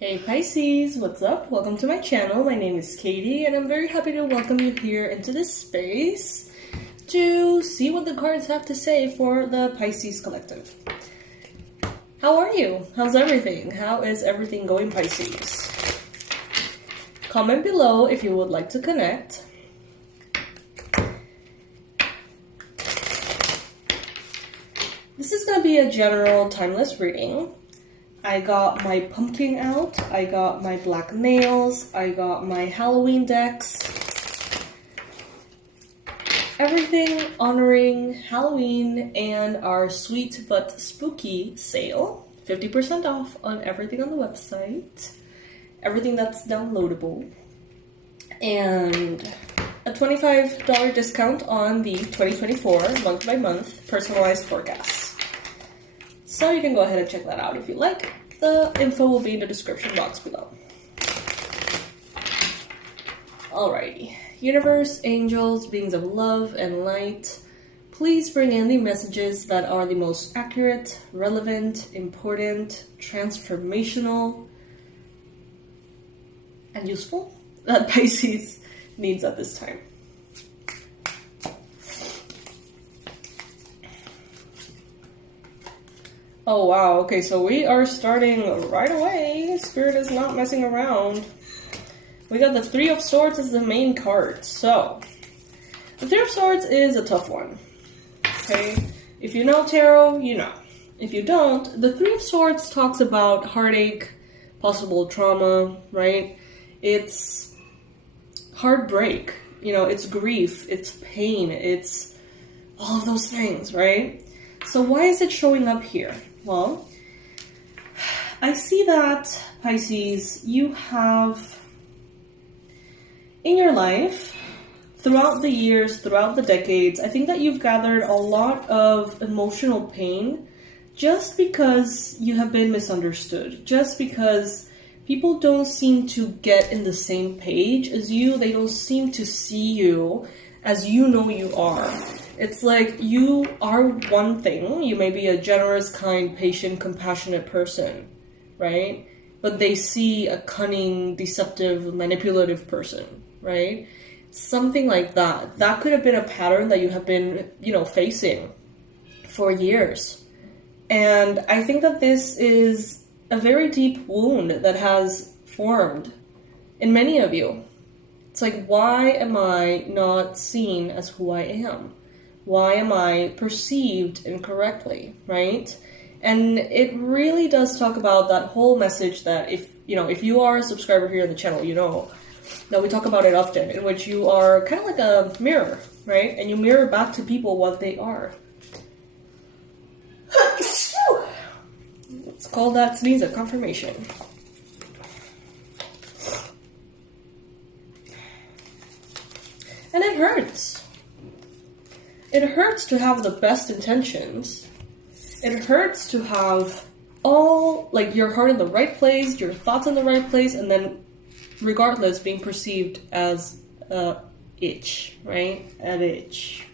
Hey Pisces, what's up? Welcome to my channel. My name is Katie and I'm very happy to welcome you here into this space to see what the cards have to say for the Pisces collective. How are you? How's everything? How is everything going, Pisces? Comment below if you would like to connect. This is going to be a general timeless reading. I got my pumpkin out, I got my black nails, I got my Halloween decks. Everything honoring Halloween and our sweet but spooky sale. 50% off on everything on the website. Everything that's downloadable. And a $25 discount on the 2024 month by month personalized forecasts. So you can go ahead and check that out if you like. The info will be in the description box below. Alrighty. Universe, angels, beings of love and light, please bring in the messages that are the most accurate, relevant, important, transformational, and useful that Pisces needs at this time. Oh wow, okay, so we are starting right away. Spirit is not messing around. We got the Three of Swords as the main card. So, the Three of Swords is a tough one. Okay? If you know tarot, you know. If you don't, the Three of Swords talks about heartache, possible trauma, right? It's heartbreak. You know, it's grief, it's pain, it's all of those things, right? So why is it showing up here? Well, I see that, Pisces, you have, in your life, throughout the years, throughout the decades, I think that you've gathered a lot of emotional pain just because you have been misunderstood, just because people don't seem to get in the same page as you, they don't seem to see you as you know you are. It's like you are one thing. You may be a generous, kind, patient, compassionate person, right? But they see a cunning, deceptive, manipulative person, right? Something like that. That could have been a pattern that you have been, facing for years. And I think that this is a very deep wound that has formed in many of you. It's like, why am I not seen as who I am? Why am I perceived incorrectly, right? And it really does talk about that whole message that if you are a subscriber here on the channel, you know that we talk about it often, in which you are kind of like a mirror, right? And you mirror back to people what they are. Let's call that sneeze a confirmation. And it hurts. It hurts to have the best intentions. It hurts to have all, your heart in the right place, your thoughts in the right place, and then, regardless, being perceived as a itch, right? An itch.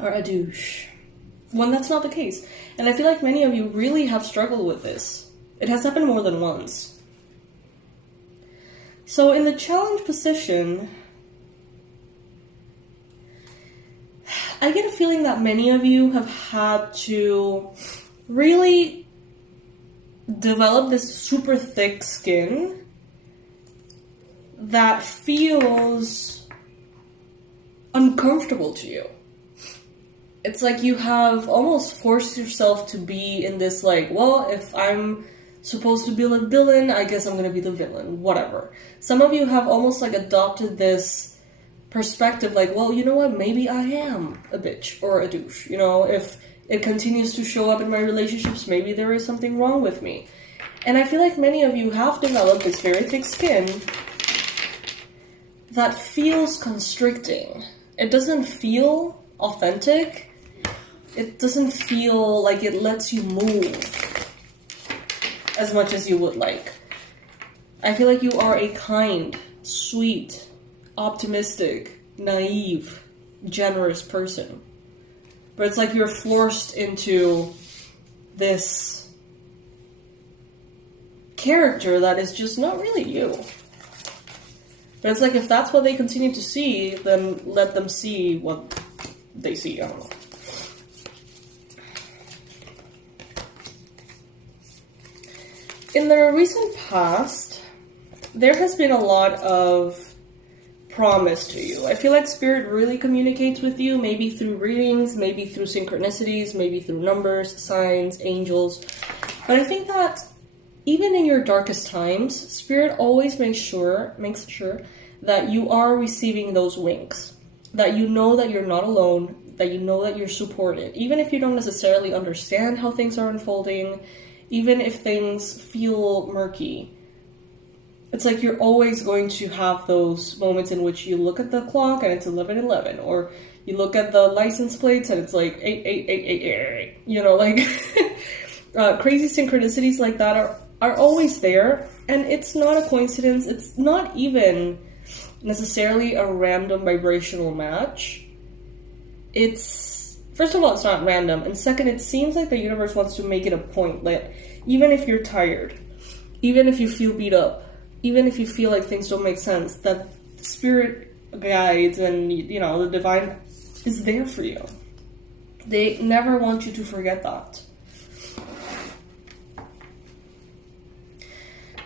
Or a douche. When that's not the case. And I feel like many of you really have struggled with this. It has happened more than once. So in the challenge position, I get a feeling that many of you have had to really develop this super thick skin that feels uncomfortable to you. It's like you have almost forced yourself to be in this if I'm supposed to be the villain, I guess I'm gonna be the villain, whatever. Some of you have almost adopted this perspective, you know what, maybe I am a bitch or a douche. If it continues to show up in my relationships, maybe there is something wrong with me. And I feel like many of you have developed this very thick skin that feels constricting. It doesn't feel authentic. It doesn't feel like it lets you move as much as you would like. I feel like you are a kind, sweet, optimistic, naive, generous person. But it's like you're forced into this character that is just not really you. But it's like, if that's what they continue to see, then let them see what they see. I don't know. In the recent past, there has been a lot of promise to you. I feel like Spirit really communicates with you, maybe through readings, maybe through synchronicities, maybe through numbers, signs, angels. But I think that even in your darkest times, Spirit always makes sure that you are receiving those winks, that you know that you're not alone, that you know that you're supported, even if you don't necessarily understand how things are unfolding, even if things feel murky. It's like you're always going to have those moments in which you look at the clock and it's 11:11, or you look at the license plates and it's like 8. You know, like crazy synchronicities like that are always there, and it's not a coincidence. It's not even necessarily a random vibrational match. First of all, it's not random, and second, it seems like the universe wants to make it a point that even if you're tired, even if you feel beat up, even if you feel like things don't make sense, that Spirit guides and, you know, the divine is there for you. They never want you to forget that.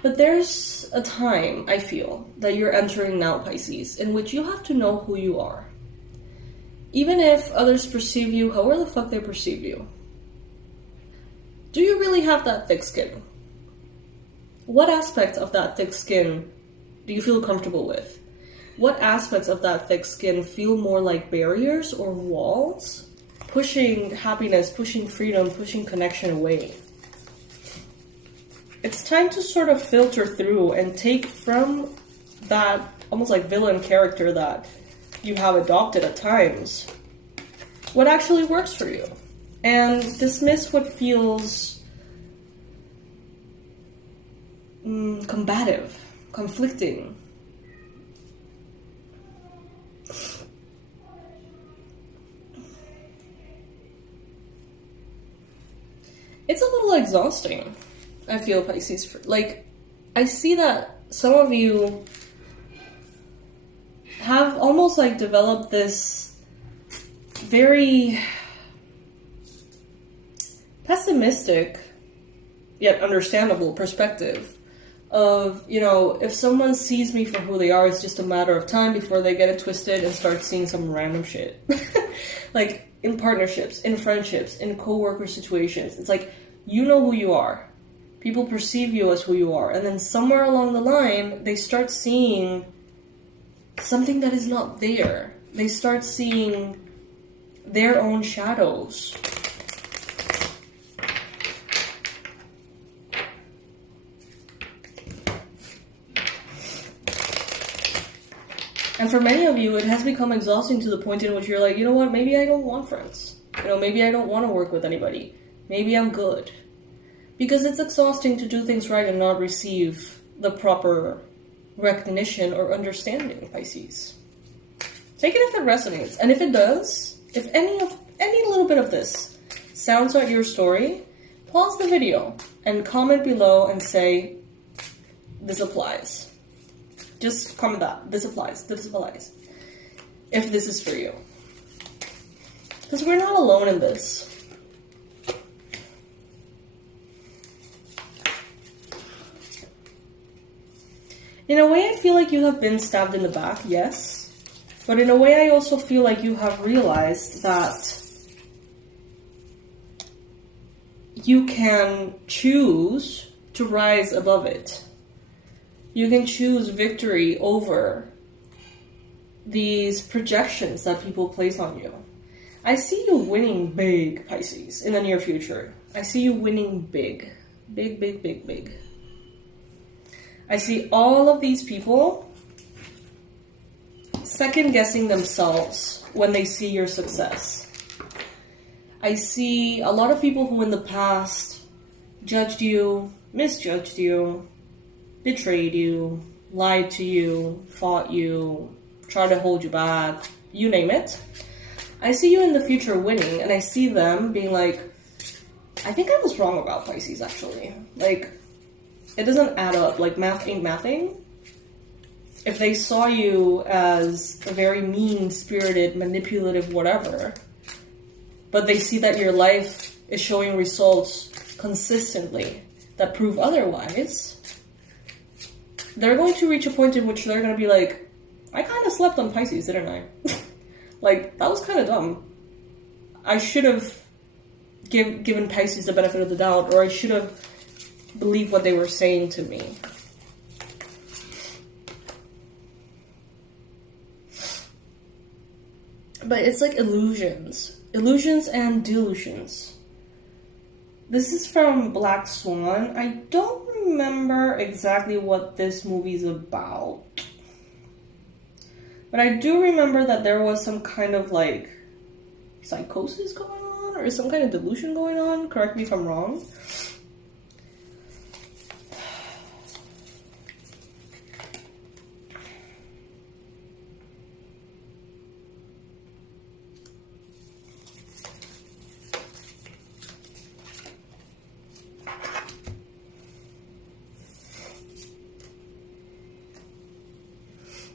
But there's a time, I feel, that you're entering now, Pisces, in which you have to know who you are. Even if others perceive you however the fuck they perceive you. Do you really have that thick skin? What aspects of that thick skin do you feel comfortable with? What aspects of that thick skin feel more like barriers or walls? Pushing happiness, pushing freedom, pushing connection away. It's time to sort of filter through and take from that almost like villain character that you have adopted at times what actually works for you, and dismiss what feels combative, conflicting. It's a little exhausting, I feel, Pisces. Like, I see that some of you have almost like developed this very pessimistic yet understandable perspective of, you know, if someone sees me for who they are, it's just a matter of time before they get it twisted and start seeing some random shit. Like, in partnerships, in friendships, in co-worker situations, it's like, you know who you are. People perceive you as who you are, and then somewhere along the line, they start seeing something that is not there. They start seeing their own shadows. And for many of you, it has become exhausting to the point in which you're like, you know what, maybe I don't want friends. You know, maybe I don't want to work with anybody. Maybe I'm good. Because it's exhausting to do things right and not receive the proper recognition or understanding, Pisces. Take it if it resonates. And if it does, if any little bit of this sounds like your story, pause the video and comment below and say, this applies. Just comment that. This applies. This applies. If this is for you. Because we're not alone in this. In a way, I feel like you have been stabbed in the back, yes. But in a way, I also feel like you have realized that you can choose to rise above it. You can choose victory over these projections that people place on you. I see you winning big, Pisces, in the near future. I see you winning big. Big, big, big, big. I see all of these people second-guessing themselves when they see your success. I see a lot of people who in the past judged you, misjudged you, betrayed you, lied to you, fought you, tried to hold you back, you name it. I see you in the future winning, and I see them being like, I think I was wrong about Pisces, actually. Like, it doesn't add up. Like, math ain't mathing. If they saw you as a very mean-spirited, manipulative whatever, but they see that your life is showing results consistently that prove otherwise, they're going to reach a point in which they're going to be like, I kind of slept on Pisces, didn't I? Like, that was kind of dumb. I should have given Pisces the benefit of the doubt, or I should have believed what they were saying to me. But it's like illusions. Illusions and delusions. This is from Black Swan. I don't remember exactly what this movie's about. But I do remember that there was some kind of like psychosis going on, or some kind of delusion going on. Correct me if I'm wrong.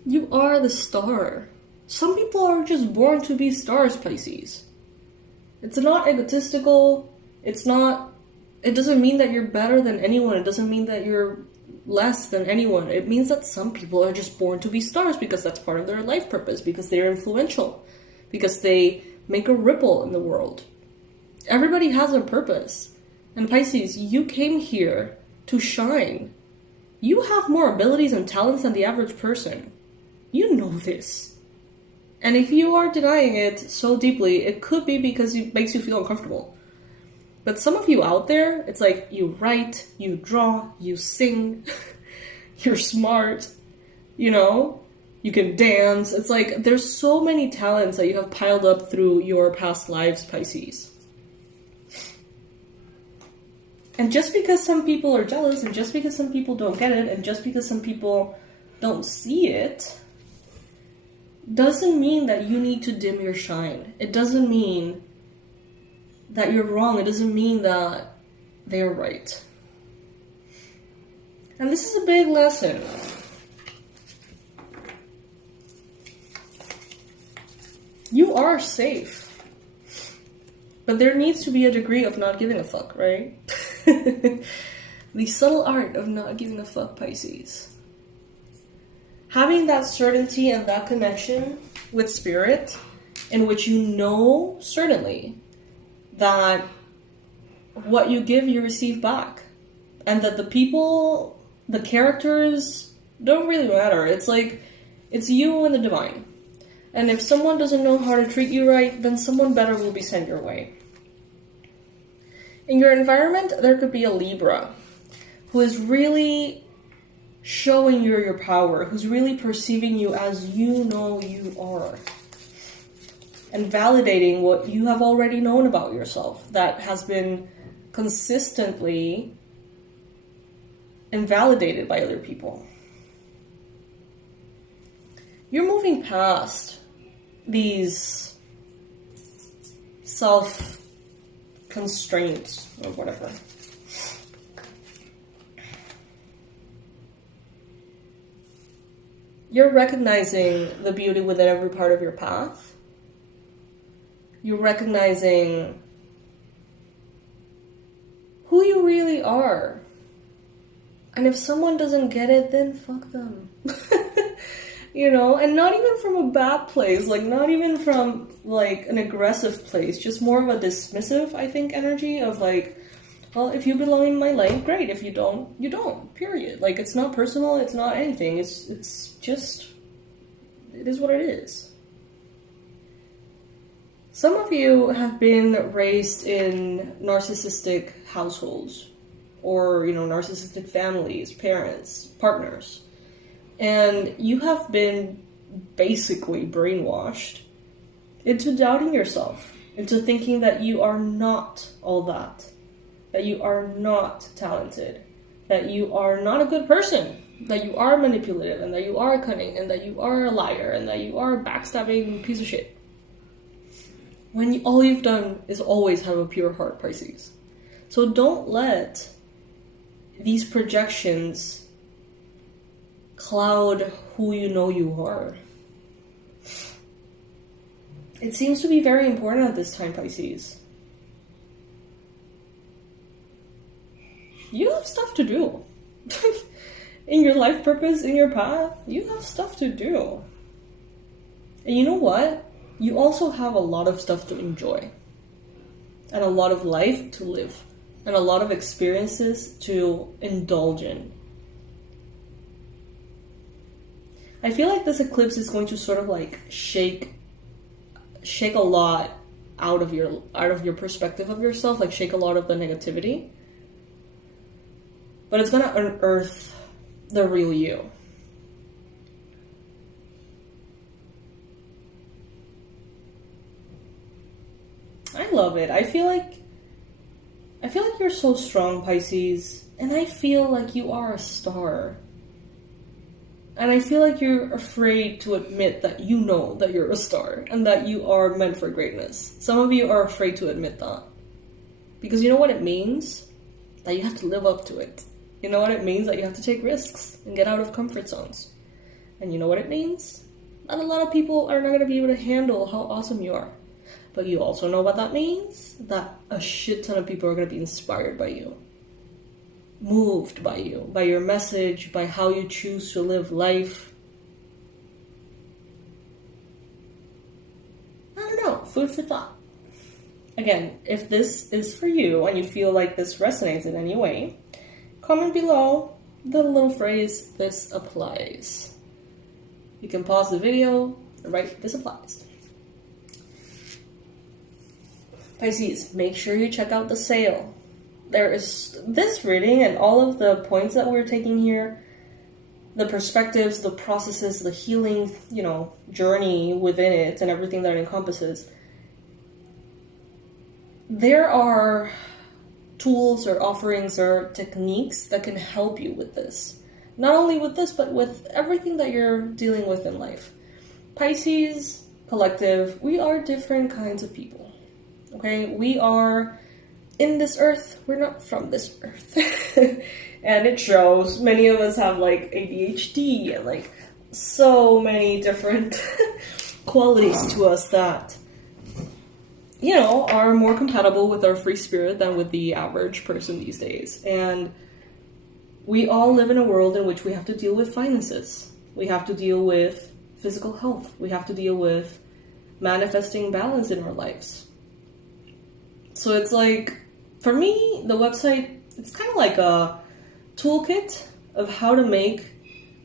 You are the star. Some people are just born to be stars, Pisces. It's not egotistical. It doesn't mean that you're better than anyone. It doesn't mean that you're less than anyone. It means that some people are just born to be stars because that's part of their life purpose, because they're influential, because they make a ripple in the world. Everybody has a purpose. And Pisces, you came here to shine. You have more abilities and talents than the average person. You know this. And if you are denying it so deeply, it could be because it makes you feel uncomfortable. But some of you out there, it's like you write, you draw, you sing, you're smart, you know, you can dance. It's like there's so many talents that you have piled up through your past lives, Pisces. And just because some people are jealous, and just because some people don't get it, and just because some people don't see it, doesn't mean that you need to dim your shine. It doesn't mean that you're wrong. It doesn't mean that they're right. And this is a big lesson. You are safe. But there needs to be a degree of not giving a fuck, right? The subtle art of not giving a fuck, Pisces. Having that certainty and that connection with spirit, in which you know certainly that what you give, you receive back. And that the people, the characters, don't really matter. It's like, it's you and the divine. And if someone doesn't know how to treat you right, then someone better will be sent your way. In your environment, there could be a Libra who is really showing you your power, who's really perceiving you as you know you are. And validating what you have already known about yourself that has been consistently invalidated by other people. You're moving past these self-constraints or whatever. You're recognizing the beauty within every part of your path. You're recognizing who you really are. And if someone doesn't get it, then fuck them. You know, and not even from a bad place, like not even from like an aggressive place, just more of a dismissive, I think, energy of like, well, if you belong in my life, great. If you don't, you don't, period. Like, it's not personal, it's not anything. It's just, it is what it is. Some of you have been raised in narcissistic households or, you know, narcissistic families, parents, partners. And you have been basically brainwashed into doubting yourself, into thinking that you are not all that you are not talented, that you are not a good person, that you are manipulative, and that you are cunning, and that you are a liar, and that you are a backstabbing piece of shit. When all you've done is always have a pure heart, Pisces. So don't let these projections cloud who you know you are. It seems to be very important at this time, Pisces. You have stuff to do. In your life purpose, in your path, you have stuff to do. And you know what? You also have a lot of stuff to enjoy. And a lot of life to live. And a lot of experiences to indulge in. I feel like this eclipse is going to sort of like shake a lot out of your perspective of yourself, like shake a lot of the negativity. But it's gonna unearth the real you. I love it. I feel like you're so strong, Pisces, and I feel like you are a star. And I feel like you're afraid to admit that you know that you're a star and that you are meant for greatness. Some of you are afraid to admit that. Because you know what it means? That you have to live up to it. You know what it means? That you have to take risks and get out of comfort zones. And you know what it means? That a lot of people are not going to be able to handle how awesome you are. But you also know what that means? That a shit ton of people are going to be inspired by you. Moved by you, by your message, by how you choose to live life. I don't know, food for thought. Again, if this is for you and you feel like this resonates in any way, comment below the little phrase, "This applies." You can pause the video and write, "This applies." Pisces, make sure you check out the sale. There is this reading and all of the points that we're taking here, the perspectives, the processes, the healing, journey within it and everything that it encompasses. There are tools or offerings or techniques that can help you with this. Not only with this, but with everything that you're dealing with in life. Pisces collective, we are different kinds of people. Okay? We are in this earth, we're not from this earth. And it shows. Many of us have like ADHD and like so many different qualities to us that, are more compatible with our free spirit than with the average person these days. And we all live in a world in which we have to deal with finances. We have to deal with physical health. We have to deal with manifesting balance in our lives. So it's like, for me, the website, it's kind of like a toolkit of how to make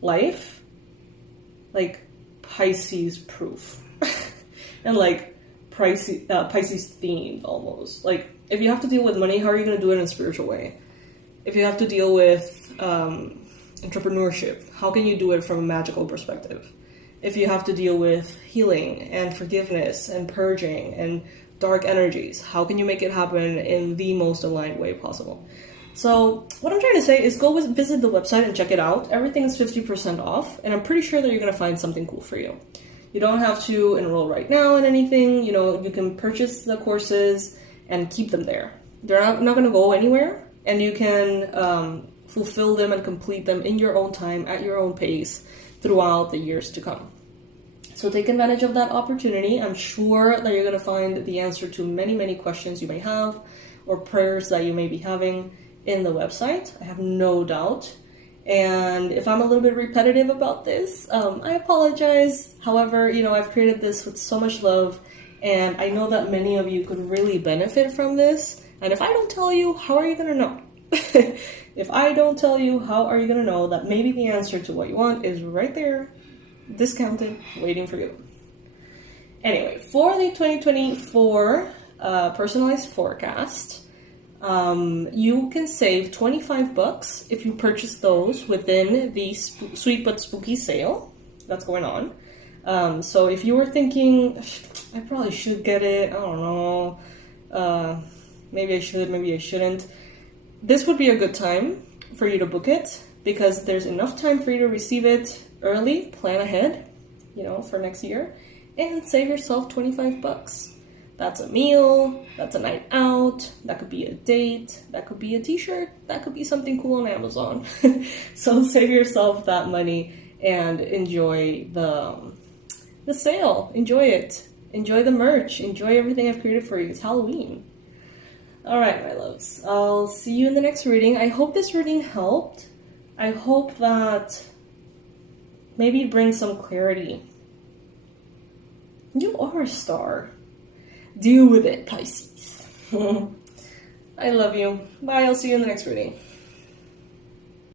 life like Pisces proof and like Pisces themed almost. Like if you have to deal with money, how are you going to do it in a spiritual way? If you have to deal with entrepreneurship, how can you do it from a magical perspective? If you have to deal with healing and forgiveness and purging and dark energies, how can you make it happen in the most aligned way possible? So what I'm trying to say is go visit the website and check it out. Everything is 50% off, and I'm pretty sure that you're going to find something cool for you. You don't have to enroll right now in anything. You can purchase the courses and keep them there. They're not going to go anywhere, and you can fulfill them and complete them in your own time, at your own pace, throughout the years to come. So take advantage of that opportunity. I'm sure that you're going to find the answer to many, many questions you may have or prayers that you may be having in the website. I have no doubt. And if I'm a little bit repetitive about this, I apologize. However, I've created this with so much love, and I know that many of you could really benefit from this. And if I don't tell you, how are you going to know? If I don't tell you, how are you going to know that maybe the answer to what you want is right there, discounted, waiting for you? Anyway, for the 2024 personalized forecast, you can save $25 if you purchase those within the Sweet But Spooky sale that's going on. So if you were thinking, I probably should get it, I don't know, maybe I should, maybe I shouldn't, this would be a good time for you to book it, because there's enough time for you to receive it early, plan ahead, for next year, and save yourself $25. That's a meal, that's a night out, that could be a date, that could be a t-shirt, that could be something cool on Amazon. So save yourself that money and enjoy the sale. Enjoy it. Enjoy the merch. Enjoy everything I've created for you. It's Halloween. Alright, my loves. I'll see you in the next reading. I hope this reading helped. I hope that maybe it brings some clarity. You are a star. Deal with it, Pisces. I love you. Bye. I'll see you in the next reading.